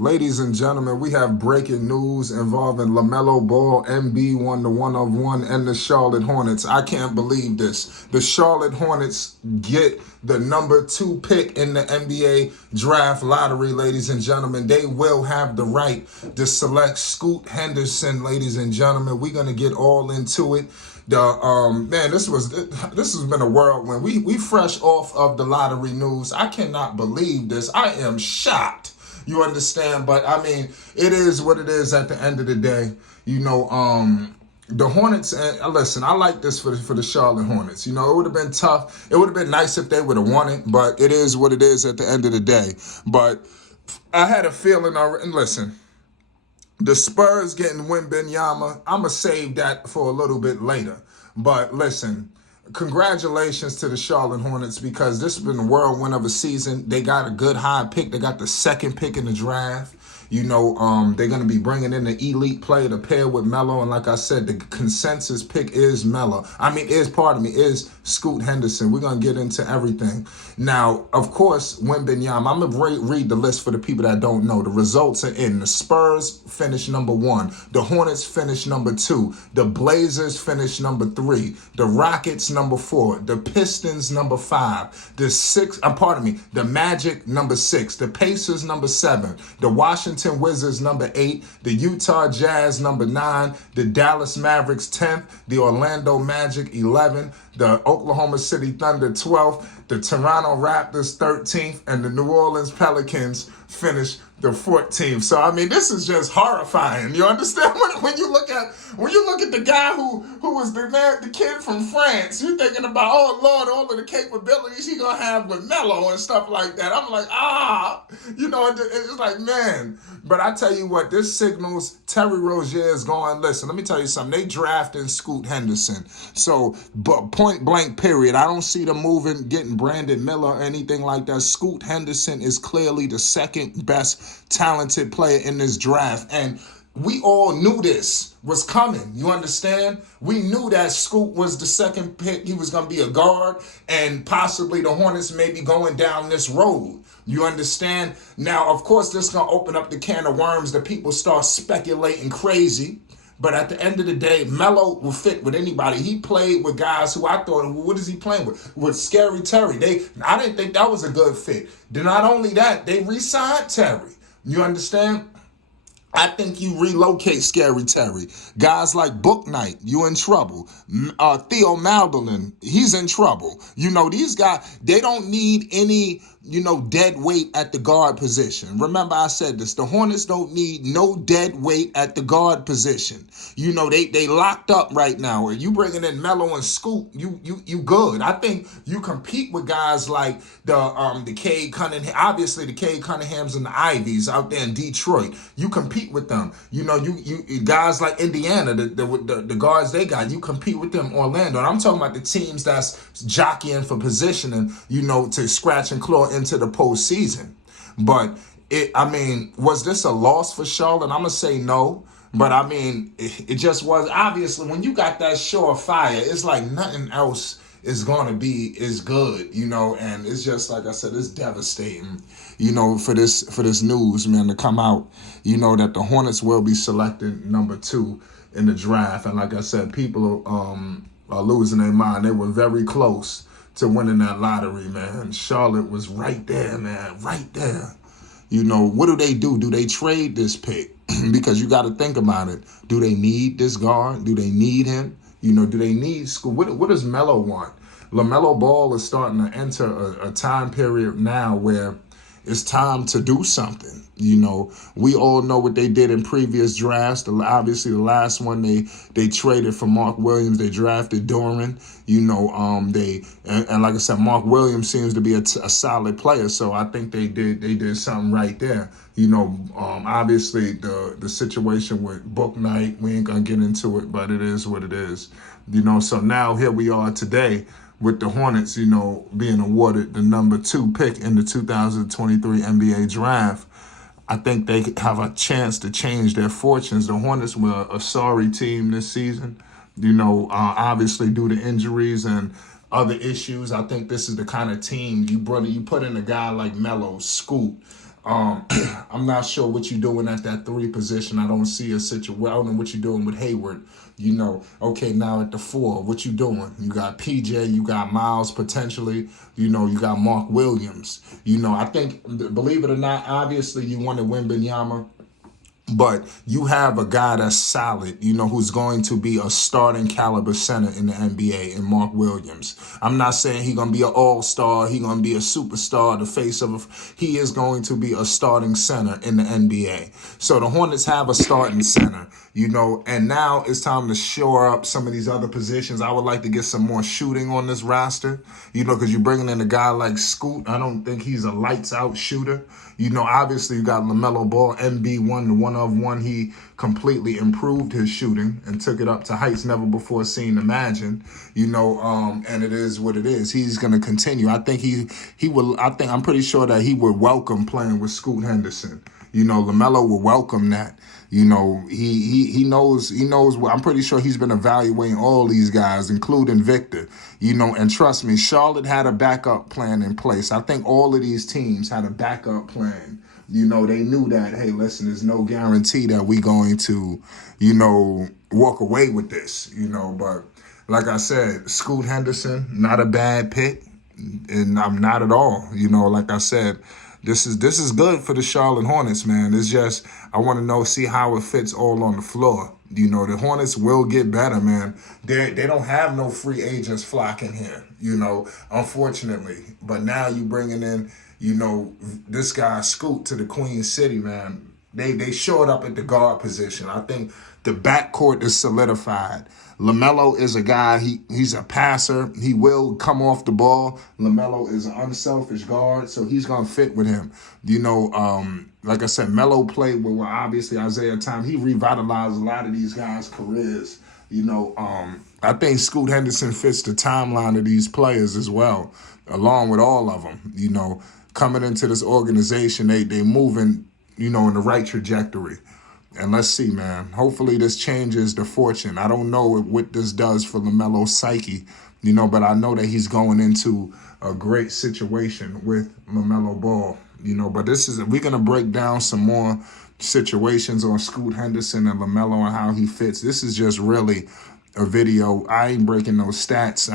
Ladies and gentlemen, we have breaking news involving Lamelo Ball, MB, won the 1-of-1, and the Charlotte Hornets. I can't believe this. The Charlotte Hornets get the number 2 pick in the NBA draft lottery, ladies and gentlemen. They will have the right to select Scoot Henderson, ladies and gentlemen. We're gonna get all into it. Man, this has been a whirlwind. We fresh off of the lottery news. I cannot believe this. I am shocked. You understand? But I mean, it is what it is at the end of the day. The Hornets, listen, I like this for the Charlotte Hornets. It would have been tough. It would have been nice if they would have won it, but it is what it is at the end of the day. But I had a feeling, and listen, the Spurs getting Wembanyama, I'm going to save that for a little bit later. But listen, congratulations to the Charlotte Hornets because this has been a whirlwind of a season. They got a good high pick. They got the 2nd pick in the draft. They're going to be bringing in the elite player to pair with Melo. And like I said, the consensus pick is Melo. Is Scoot Henderson. We're going to get into everything. Now, of course, Wembanyama. I'm going to read the list for the people that don't know. The results are in. The Spurs finished number 1. The Hornets finished number 2. The Blazers finished number 3. The Rockets number 4. The Pistons number 5. The Magic number 6. The Pacers number 7. The Washington Wizards number 8, the Utah Jazz number 9, the Dallas Mavericks 10th, the Orlando Magic 11th, the Oklahoma City Thunder 12th, the Toronto Raptors 13th, and the New Orleans Pelicans finished the 14th. So I mean, this is just horrifying. You understand when you look at the guy who was the kid from France, you're thinking about, oh Lord, all of the capabilities he gonna have with Melo and stuff like that. I'm like, it's like, man. But I tell you what, this signals Terry Rozier is going, listen, let me tell you something. They drafting Scoot Henderson. So, but point blank period, I don't see them getting Brandon Miller or anything like that. Scoot Henderson is clearly the 2nd best talented player in this draft. And we all knew this was coming. You understand? We knew that Scoot was the 2nd pick. He was going to be a guard, and possibly the Hornets may be going down this road. You understand? Now, of course, this is going to open up the can of worms that people start speculating crazy. But at the end of the day, Melo will fit with anybody. He played with guys who I thought, what is he playing with? With Scary Terry. I didn't think that was a good fit. Then not only that, they re-signed Terry. You understand? I think you relocate Scary Terry. Guys like Book Knight, you in trouble. Theo Madeline, he's in trouble. These guys, they don't need any, dead weight at the guard position. Remember I said this, the Hornets don't need no dead weight at the guard position. They locked up right now. You bringing in Melo and Scoot, you good. I think you compete with guys like the Cade Cunningham, obviously the Cade Cunninghams and the Ivies out there in Detroit. You compete with them. You guys like Indiana, the guards they got, you compete with them. Orlando. And I'm talking about the teams that's jockeying for positioning, to scratch and claw into the postseason. But was this a loss for Charlotte? I'm gonna say no. But I mean, it just was. Obviously, when you got that surefire, it's like nothing else is going to be as good, and it's just, like I said, it's devastating, for this news, man, to come out, that the Hornets will be selected number 2 in the draft. And like I said, people are losing their mind. They were very close to winning that lottery, man. Charlotte was right there, man, right there. What do they do? Do they trade this pick? Because you got to think about it. Do they need this guard? Do they need him? Do they need school? What does Melo want? LaMelo Ball is starting to enter a time period now where it's time to do something. We all know what they did in previous drafts. Obviously, the last one they traded for Mark Williams. They drafted Doran. And like I said, Mark Williams seems to be a solid player. So I think they did something right there. Obviously the situation with Book Knight, we ain't gonna get into it, but it is what it is. So now here we are today with the Hornets, being awarded the number 2 pick in the 2023 NBA draft. I think they have a chance to change their fortunes. The Hornets were a sorry team this season, obviously due to injuries and other issues. I think this is the kind of team you put in a guy like Melo, Scoot, I'm not sure what you're doing at that 3 position. I don't see a situation. I don't know what you're doing with Hayward. Okay, now at the 4, what you doing? You got PJ, you got Miles potentially. You got Mark Williams. I think, believe it or not, obviously you want to win Wembanyama. But you have a guy that's solid, who's going to be a starting caliber center in the NBA in Mark Williams. I'm not saying he's going to be an all-star. He's going to be a superstar, the face of he is going to be a starting center in the NBA. So the Hornets have a starting center, and now it's time to shore up some of these other positions. I would like to get some more shooting on this roster, because you're bringing in a guy like Scoot. I don't think he's a lights-out shooter. Obviously you got Lamelo Ball, MB1, the one-of-one. He completely improved his shooting and took it up to heights never before seen, imagined. And it is what it is. He's going to continue. I think he will. I'm pretty sure that he would welcome playing with Scoot Henderson. Lamelo will welcome that. He knows. I'm pretty sure he's been evaluating all these guys, including Victor. And trust me, Charlotte had a backup plan in place. I think all of these teams had a backup plan. They knew that, hey, listen, there's no guarantee that we're going to, walk away with this, But like I said, Scoot Henderson, not a bad pick. And I'm not at all. Like I said, this is good for the Charlotte Hornets, man. It's just, I want to see how it fits all on the floor. The Hornets will get better, man. They don't have no free agents flocking here, unfortunately. But now you bringing in, this guy Scoot to the Queen City, man. They showed up at the guard position. I think the backcourt is solidified. Lamelo is a guy, he's a passer. He will come off the ball. Lamelo is an unselfish guard, so he's going to fit with him. Like I said, Melo played with, obviously, Isaiah Thomas. He revitalized a lot of these guys' careers. I think Scoot Henderson fits the timeline of these players as well, along with all of them. Coming into this organization, they moving, in the right trajectory. And let's see, man. Hopefully this changes the fortune. I don't know what this does for LaMelo's psyche, but I know that he's going into a great situation with LaMelo Ball, But we're going to break down some more situations on Scoot Henderson and LaMelo and how he fits. This is just really a video. I ain't breaking no stats.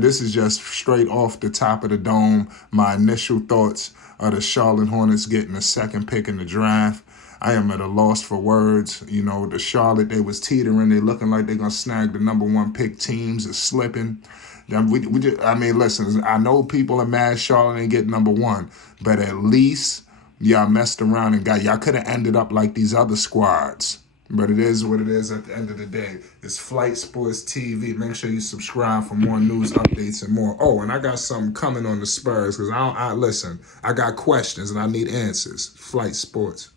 This is just straight off the top of the dome. My initial thoughts of the Charlotte Hornets getting the 2nd pick in the draft. I am at a loss for words. The Charlotte, they was teetering. They looking like they're going to snag the #1 pick. Teams are slipping. Listen, I know people are mad Charlotte ain't get #1, but at least y'all messed around and y'all could have ended up like these other squads. But it is what it is at the end of the day. It's Flight Sports TV. Make sure you subscribe for more news, updates, and more. Oh, and I got something coming on the Spurs because listen, I got questions and I need answers. Flight Sports.